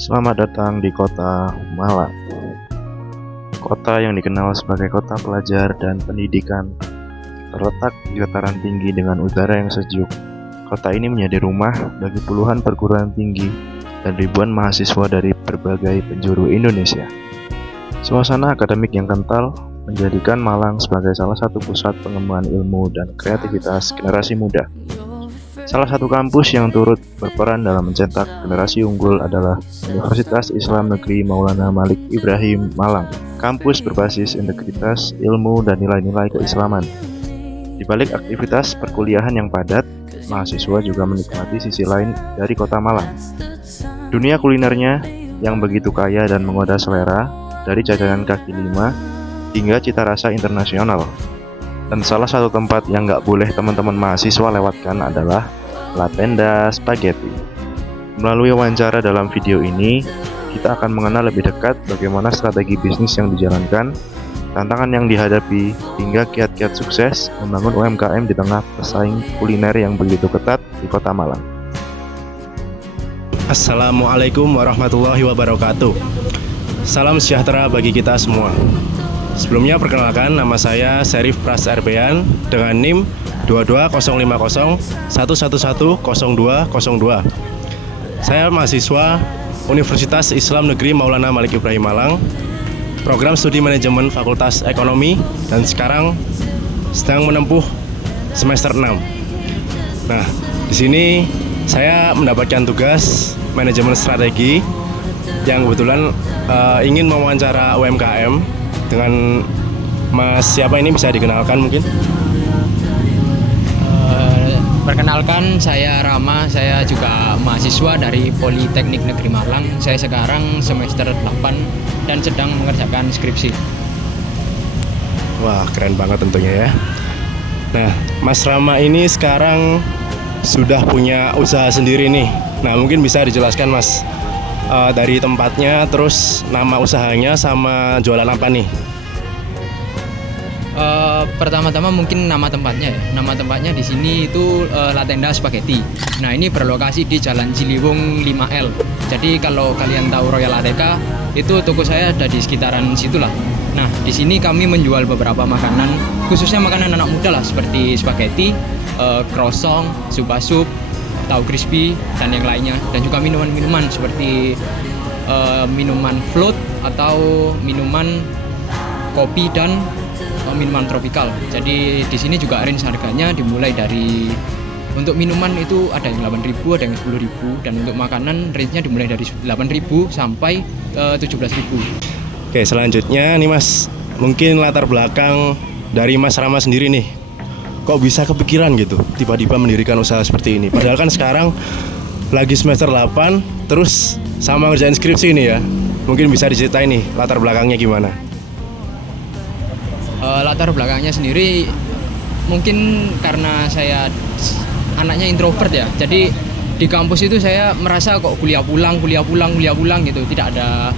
Selamat datang di kota Malang. Kota yang dikenal sebagai kota pelajar dan pendidikan, terletak di dataran tinggi dengan udara yang sejuk. Kota ini menjadi rumah bagi puluhan perguruan tinggi dan ribuan mahasiswa dari berbagai penjuru Indonesia. Suasana akademik yang kental menjadikan Malang sebagai salah satu pusat pengembangan ilmu dan kreativitas generasi muda. Salah satu kampus yang turut berperan dalam mencetak generasi unggul adalah Universitas Islam Negeri Maulana Malik Ibrahim Malang. Kampus berbasis integritas, ilmu, dan nilai-nilai keislaman. Di balik aktivitas perkuliahan yang padat, mahasiswa juga menikmati sisi lain dari kota Malang. Dunia kulinernya yang begitu kaya dan menggoda selera, dari jajanan kaki lima hingga cita rasa internasional. Dan salah satu tempat yang nggak boleh teman-teman mahasiswa lewatkan adalah La Tenda Spaghetti. Melalui wawancara dalam video ini, kita akan mengenal lebih dekat bagaimana strategi bisnis yang dijalankan, tantangan yang dihadapi, hingga kiat-kiat sukses membangun UMKM di tengah pesaing kuliner yang begitu ketat di kota Malang. Assalamualaikum warahmatullahi wabarakatuh. Salam sejahtera bagi kita semua. Sebelumnya perkenalkan, nama saya Serif Pras Erbean dengan NIM 2205011100202. Saya mahasiswa Universitas Islam Negeri Maulana Malik Ibrahim Malang, program studi manajemen Fakultas Ekonomi, dan sekarang sedang menempuh semester 6. Nah, di sini saya mendapatkan tugas manajemen strategi yang kebetulan ingin mewawancara UMKM dengan Mas siapa ini, bisa dikenalkan mungkin? Perkenalkan, saya Rama, saya juga mahasiswa dari Politeknik Negeri Malang. Saya sekarang semester 8 dan sedang mengerjakan skripsi. Wah, keren banget tentunya ya. Nah, Mas Rama ini sekarang sudah punya usaha sendiri nih. Nah, mungkin bisa dijelaskan Mas, dari tempatnya, terus nama usahanya, sama jualan apa nih? Pertama-tama mungkin nama tempatnya ya. Nama tempatnya di sini itu La Tenda Spaghetti. Nah, ini berlokasi di Jalan Ciliwung 5L. Jadi kalau kalian tahu Royal Ateka, itu toko saya ada di sekitaran situlah. Nah, di sini kami menjual beberapa makanan, khususnya makanan anak muda lah, seperti spaghetti, croissant, sup, tahu crispy, dan yang lainnya. Dan juga minuman-minuman seperti minuman float atau minuman kopi dan minuman tropikal. Jadi di sini juga range harganya dimulai dari, untuk minuman itu ada yang 8.000, ada yang 10.000, dan untuk makanan range-nya dimulai dari 8.000 sampai 17.000. Oke, selanjutnya nih Mas, mungkin latar belakang dari Mas Rama sendiri nih. Kok bisa kepikiran gitu tiba-tiba mendirikan usaha seperti ini? Padahal kan sekarang lagi semester 8, terus sama ngerjain skripsi nih ya. Mungkin bisa diceritain nih latar belakangnya gimana? Latar belakangnya sendiri mungkin karena saya anaknya introvert ya. Jadi di kampus itu saya merasa kok kuliah pulang gitu, tidak ada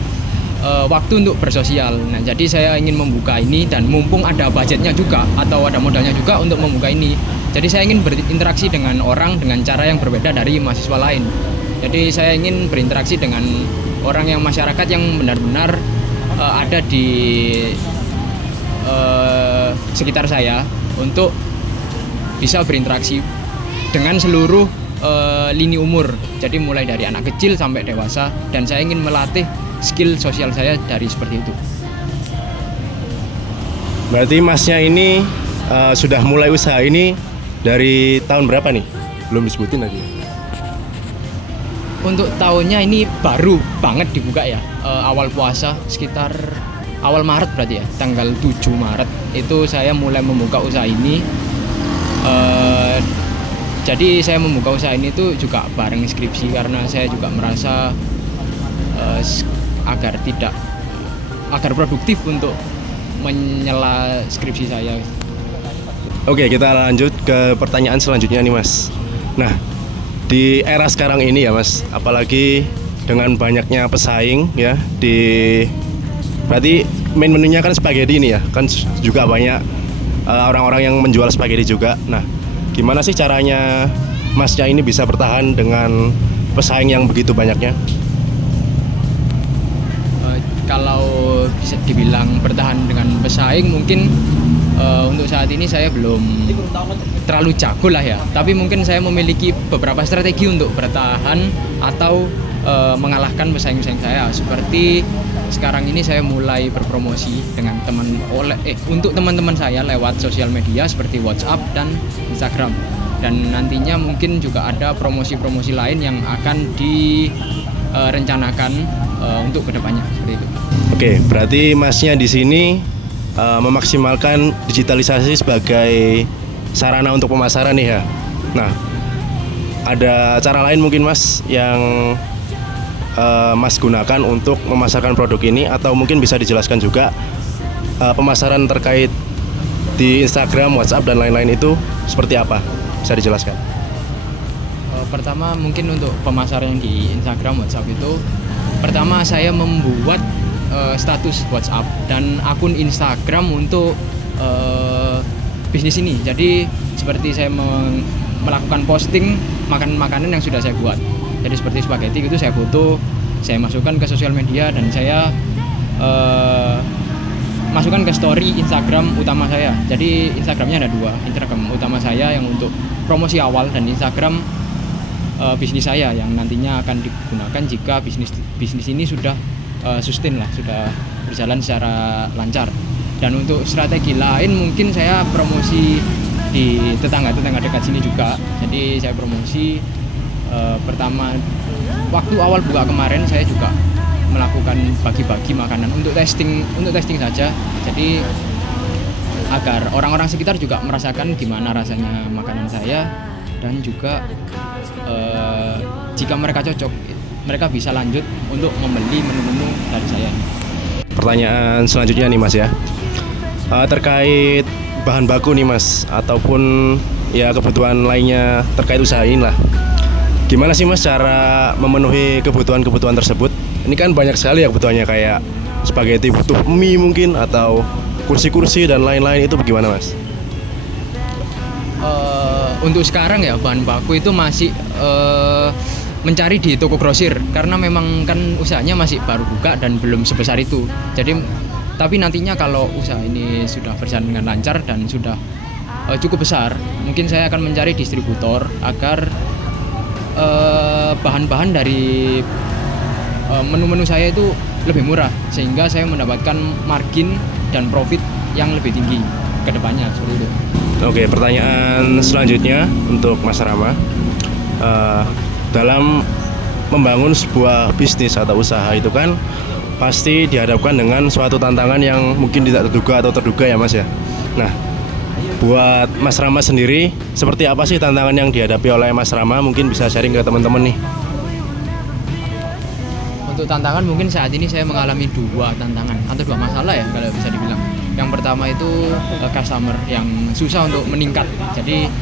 waktu untuk bersosial. Nah, jadi saya ingin membuka ini, dan mumpung ada budgetnya juga atau ada modalnya juga untuk membuka ini. Jadi saya ingin berinteraksi dengan orang dengan cara yang berbeda dari mahasiswa lain. Jadi saya ingin berinteraksi dengan orang yang masyarakat yang benar-benar ada di sekitar saya, untuk bisa berinteraksi dengan seluruh lini umur. Jadi mulai dari anak kecil sampai dewasa, dan saya ingin melatih skill sosial saya dari seperti itu. Berarti Masnya ini sudah mulai usaha ini dari tahun berapa nih? Belum disebutin lagi. Untuk tahunnya ini baru banget dibuka ya, awal puasa, sekitar awal Maret berarti ya, tanggal 7 Maret itu saya mulai membuka usaha ini. Jadi saya membuka usaha ini tuh juga bareng skripsi, karena saya juga merasa agar produktif untuk menyela skripsi saya. Oke, kita lanjut ke pertanyaan selanjutnya nih Mas. Nah, di era sekarang ini ya Mas, apalagi dengan banyaknya pesaing ya, berarti main menunya kan spaghetti ini ya, kan juga banyak orang-orang yang menjual spaghetti juga. Nah, gimana sih caranya Masnya ini bisa bertahan dengan pesaing yang begitu banyaknya? kalau bisa dibilang bertahan dengan pesaing mungkin untuk saat ini saya belum terlalu jago lah ya. Tapi mungkin saya memiliki beberapa strategi untuk bertahan atau mengalahkan pesaing-pesaing saya. Seperti sekarang ini saya mulai berpromosi dengan untuk teman-teman saya lewat sosial media seperti WhatsApp dan Instagram. Dan nantinya mungkin juga ada promosi-promosi lain yang akan direncanakan untuk kedepannya seperti itu. Oke, berarti masnya di sini memaksimalkan digitalisasi sebagai sarana untuk pemasaran nih ya. Nah, ada cara lain mungkin Mas yang Mas gunakan untuk memasarkan produk ini, atau mungkin bisa dijelaskan juga pemasaran terkait di Instagram, WhatsApp dan lain-lain itu seperti apa? Bisa dijelaskan? Pertama mungkin untuk pemasaran di Instagram, WhatsApp itu pertama saya membuat status WhatsApp dan akun Instagram untuk bisnis ini. Jadi seperti saya melakukan posting makanan-makanan yang sudah saya buat. Jadi seperti spaghetti itu saya foto, saya masukkan ke sosial media dan saya masukkan ke story Instagram utama saya. Jadi Instagramnya ada 2, Instagram utama saya yang untuk promosi awal dan Instagram bisnis saya yang nantinya akan digunakan jika bisnis ini sudah sustain lah, sudah berjalan secara lancar. Dan untuk strategi lain mungkin saya promosi di tetangga-tetangga dekat sini juga. Jadi saya promosi pertama waktu awal buka kemarin saya juga melakukan bagi-bagi makanan untuk testing saja. Jadi agar orang-orang sekitar juga merasakan gimana rasanya makanan saya, dan juga jika mereka cocok mereka bisa lanjut untuk membeli menu-menu dari saya. Pertanyaan selanjutnya nih Mas ya, terkait bahan baku nih Mas, ataupun ya kebutuhan lainnya terkait usaha ini lah. Gimana sih Mas cara memenuhi kebutuhan-kebutuhan tersebut? Ini kan banyak sekali ya kebutuhannya, kayak spaghetti butuh mie mungkin, atau kursi-kursi dan lain-lain, itu bagaimana Mas? Untuk sekarang ya bahan baku itu masih mencari di toko grosir karena memang kan usahanya masih baru buka dan belum sebesar itu. Jadi tapi nantinya kalau usaha ini sudah berjalan dengan lancar dan sudah cukup besar, mungkin saya akan mencari distributor agar bahan-bahan dari menu-menu saya itu lebih murah sehingga saya mendapatkan margin dan profit yang lebih tinggi ke depannya seperti itu. Oke, pertanyaan selanjutnya untuk Mas Rama. Dalam membangun sebuah bisnis atau usaha itu kan pasti dihadapkan dengan suatu tantangan yang mungkin tidak terduga atau terduga ya Mas ya. Nah, buat Mas Rama sendiri, seperti apa sih tantangan yang dihadapi oleh Mas Rama? Mungkin bisa sharing ke teman-teman nih. Untuk tantangan mungkin saat ini saya mengalami 2 tantangan atau 2 masalah ya kalau bisa dibilang. Yang pertama itu customer yang susah untuk meningkat. Jadi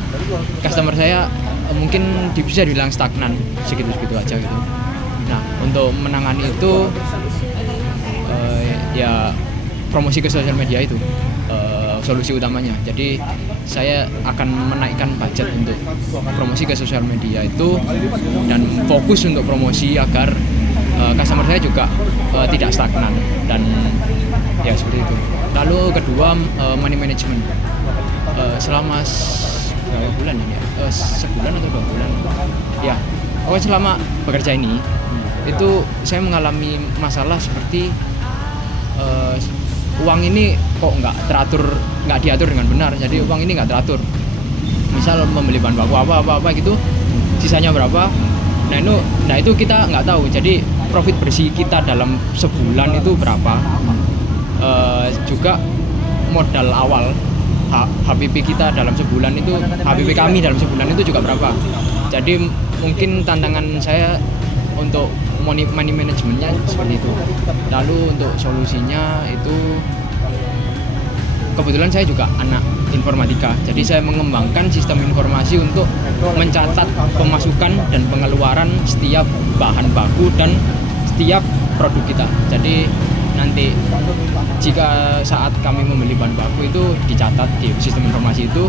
customer saya mungkin bisa dibilang stagnan, segitu-segitu aja gitu. Nah, untuk menangani itu ya promosi ke sosial media itu solusi utamanya. Jadi saya akan menaikkan budget untuk promosi ke sosial media itu dan fokus untuk promosi agar customer saya juga tidak stagnan, dan ya seperti itu. Lalu kedua, money management. Selama berapa bulan ini ya? Sebulan atau 2 bulan? Ya, pokoknya selama bekerja ini itu saya mengalami masalah seperti uang ini kok nggak diatur dengan benar. Jadi uang ini nggak teratur. Misal membeli bahan baku apa gitu, sisanya berapa? Nah itu kita nggak tahu. Jadi profit bersih kita dalam sebulan itu berapa? Juga modal awal HPP kita dalam sebulan itu, HPP kami dalam sebulan itu juga berapa? Jadi mungkin tantangan saya untuk money managementnya seperti itu. Lalu untuk solusinya itu, kebetulan saya juga anak informatika, jadi saya mengembangkan sistem informasi untuk mencatat pemasukan dan pengeluaran setiap bahan baku dan setiap produk kita. Jadi nanti jika saat kami membeli bahan baku itu dicatat di sistem informasi itu,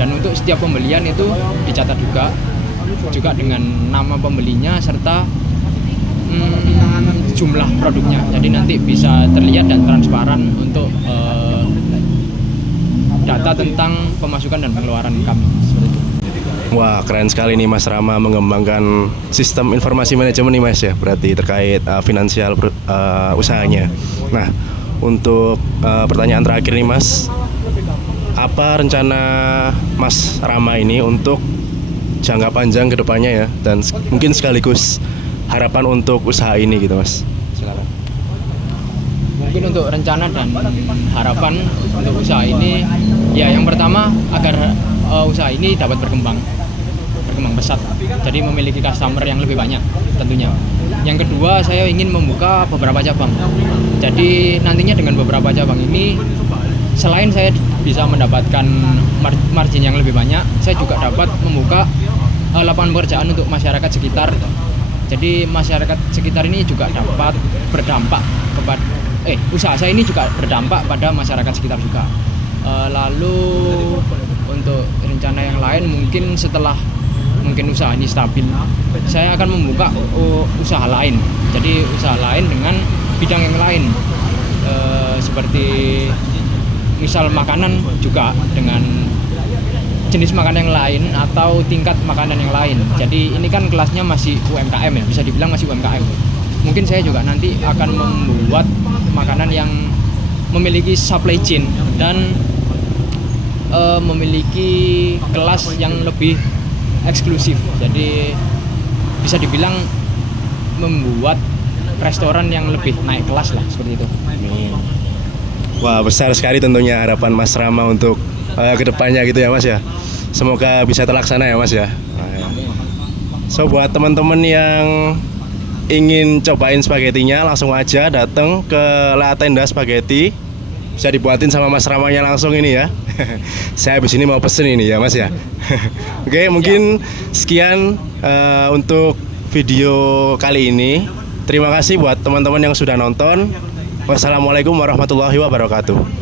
dan untuk setiap pembelian itu dicatat juga dengan nama pembelinya serta jumlah produknya. Jadi nanti bisa terlihat dan transparan untuk data tentang pemasukan dan pengeluaran kami. Seperti itu. Wah, keren sekali nih Mas Rama mengembangkan sistem informasi manajemen nih Mas ya, berarti terkait finansial usahanya. Nah, untuk pertanyaan terakhir nih Mas, apa rencana Mas Rama ini untuk jangka panjang ke depannya ya, dan mungkin sekaligus harapan untuk usaha ini gitu Mas? Silakan. Mungkin untuk rencana dan harapan untuk usaha ini, ya yang pertama agar usaha ini dapat berkembang pesat, jadi memiliki customer yang lebih banyak tentunya. Yang kedua, saya ingin membuka beberapa cabang. Jadi nantinya dengan beberapa cabang ini, selain saya bisa mendapatkan margin yang lebih banyak, saya juga dapat membuka lapangan pekerjaan untuk masyarakat sekitar. Jadi masyarakat sekitar ini juga dapat berdampak kepada usaha saya ini juga berdampak pada masyarakat sekitar juga. Lalu untuk rencana yang lain, mungkin setelah usaha ini stabil, saya akan membuka usaha lain. Jadi usaha lain dengan bidang yang lain, seperti misal makanan juga dengan jenis makanan yang lain atau tingkat makanan yang lain. Jadi ini kan kelasnya masih UMKM ya, bisa dibilang masih UMKM. Mungkin saya juga nanti akan membuat makanan yang memiliki supply chain dan memiliki kelas yang lebih eksklusif. Jadi bisa dibilang membuat restoran yang lebih naik kelas lah, seperti itu. Wah, besar sekali tentunya harapan Mas Rama untuk kedepannya gitu ya Mas ya. Semoga bisa terlaksana ya Mas ya. So buat teman-teman yang ingin cobain spaghettinya, langsung aja datang ke La Tenda Spaghetti. Bisa dibuatin sama Mas Ramanya langsung ini ya. Saya habis ini mau pesen ini ya Mas ya. Oke, mungkin sekian untuk video kali ini. Terima kasih buat teman-teman yang sudah nonton. Wassalamualaikum warahmatullahi wabarakatuh.